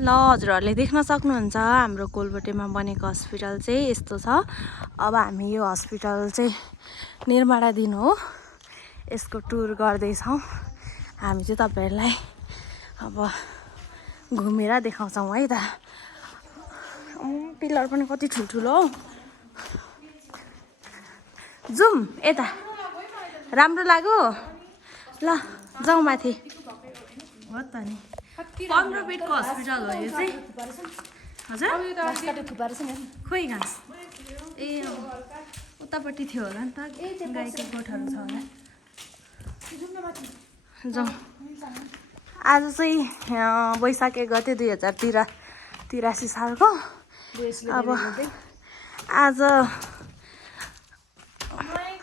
ल हजुरहरूले देख्न सक्नुहुन्छ हाम्रो कोलबोटेमा बनेको हस्पिटल चाहिँ यस्तो छ। अब हामी यो हस्पिटल चाहिँ निर्माणाधीन हो, यसको टुर गर्दैछौँ। हामी चाहिँ तपाईहरुलाई अब घुमेर देखाउँछौँ है त। पिलर पनि कति ठुल्ठुलो हो। जाउँ यता, राम्रो लाग्यो। ल जाउँ माथि। हो त नि 15 बेडको हस्पिटल हो यो चाहिँ। हजुर खोइ घाँस ए उतापट्टि थियो होला नि त, गाईको गोठहरू छ होला। जाउँ। आज चाहिँ वैशाख 1 गते 2083 सालको। अब आज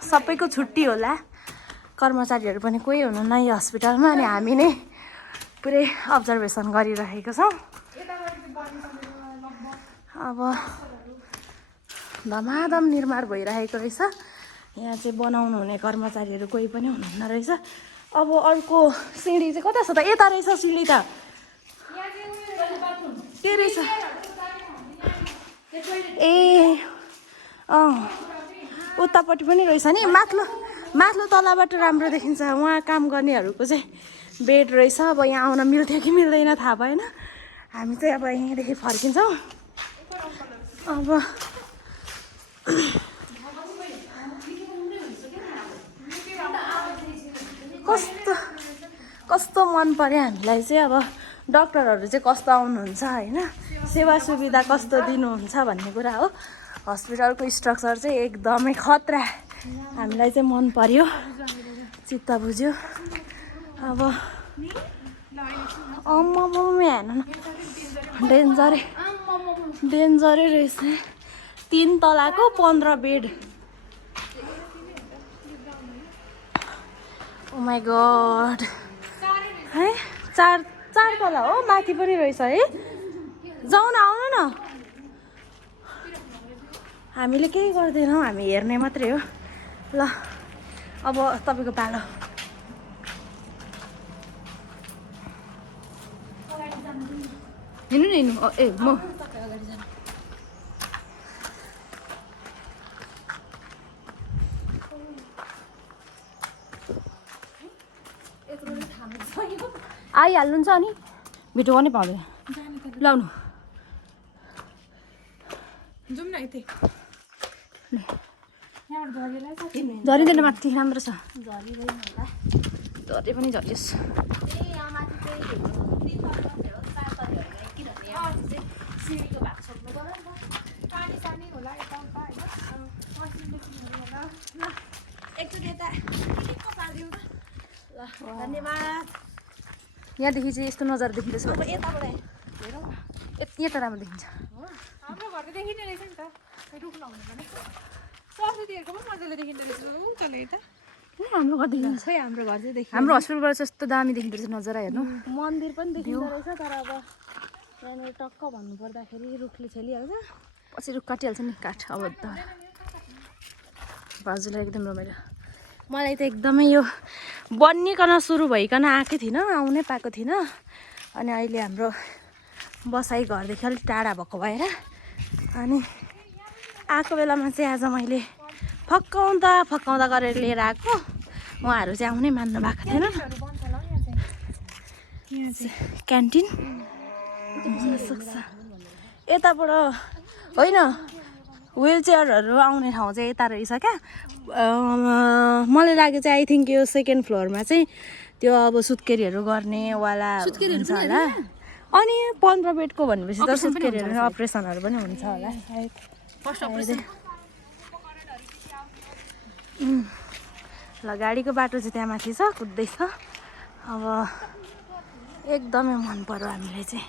सबैको छुट्टी होला, कर्मचारीहरू पनि कोही हुनुहुन्न यो हस्पिटलमा। अनि हामी नै पुरै अब्जर्भेसन गरिरहेको छौँ। अब धमाधम निर्माण भइरहेको रहेछ। यहाँ चाहिँ बनाउनु हुने कर्मचारीहरू कोही पनि हुनुहुन्न रहेछ। अब अर्को सिँढी चाहिँ कता छ त? यता रहेछ सिँढी त। के रहेछ? ए उतापट्टि पनि रहेछ नि। माथ्लो तलाबाट राम्रो देखिन्छ। उहाँ काम गर्नेहरूको चाहिँ बेड रहेछ। अब यहाँ आउन मिल्थ्यो कि मिल्दैन थाहा भएन। हामी चाहिँ अब यहीँदेखि फर्किन्छौँ। अब कस्तो मन पर्यो हामीलाई चाहिँ। अब डक्टरहरू चाहिँ कस्तो आउनुहुन्छ होइन, सेवा सुविधा कस्तो दिनुहुन्छ भन्ने कुरा हो। हस्पिटलको स्ट्रक्चर चाहिँ एकदमै खतरा। हामीलाई चाहिँ मन पर्यो, चित्त बुझ्यो। अब हेर्नु न, डेन्जरै रहेछ। 3 तलाको 15 बेड। ओ माई गॉड है। 4 तला हो, माथि पनि रहेछ है। जाउँ न, आउनु न। हामीले केही गर्दैनौँ, हामी हेर्ने मात्रै हो। ल अब तपाईँको पालो। हिँड्नु न, हिँड्नु। ए म आइहाल्नुहुन्छ अनि भिडियो गर्नै पाउँदैन। लाउनु जाउँ न। यतै झरिँदैन, माथि राम्रो छ। झरे पनि झरियोस्। धन्यवाद। यहाँदेखि चाहिँ यस्तो नजारा देखिँदैछ। अब यताबाट हेरौँ न, यता राम्रो देखिन्छ। हाम्रो घर त देखिने रहेछ नि त। रुख्न हुने भने सरस्वतीहरूको पनि मजाले देखिँदो रहेछ। चले यता हाम्रो घर देखिन्छ। खै हाम्रो घर चाहिँ देखिन्छ। हाम्रो हस्पिटलबाट चाहिँ यस्तो दामी देखिँदो रहेछ नजारा। हेर्नु, मन्दिर पनि देखिँदो रहेछ। तर अब यहाँनिर टक्क भन्नुपर्दाखेरि रुखले छेलिहाल्छ। पछि रुख काटिहाल्छ नि, काठ अब भाउजूलाई एकदम रमाइलो। मलाई त एकदमै यो बनिकन सुरु भइकन आएकै थिइनँ, आउनै पाएको थिइनँ। अनि अहिले हाम्रो बसाइ घरदेखि अलिक टाढा भएको भएर अनि आएको बेलामा चाहिँ आज मैले फक्काउँदा गरेर लिएर आएको। उहाँहरू चाहिँ आउनै मान्नु भएको थिएन। क्यान्टिन हुनसक्छ यताबाट होइन। व्हिल चेयरहरू आउने ठाउँ चाहिँ यता रहेछ क्या। मलाई लाग्यो चाहिँ आई थिङ्क यो 2nd फ्लोरमा चाहिँ त्यो अब सुत्केरीहरू गर्नेवाला हुन्छ होला। अनि 15 बेडको भनेपछि त सुत्केरीहरू अपरेसनहरू पनि हुन्छ होला सायद। First operation. ल गाडीको बाटो चाहिँ त्यहाँ माथि छ, कुद्दैछ। अब एकदमै मन पर्यो हामीलाई चाहिँ।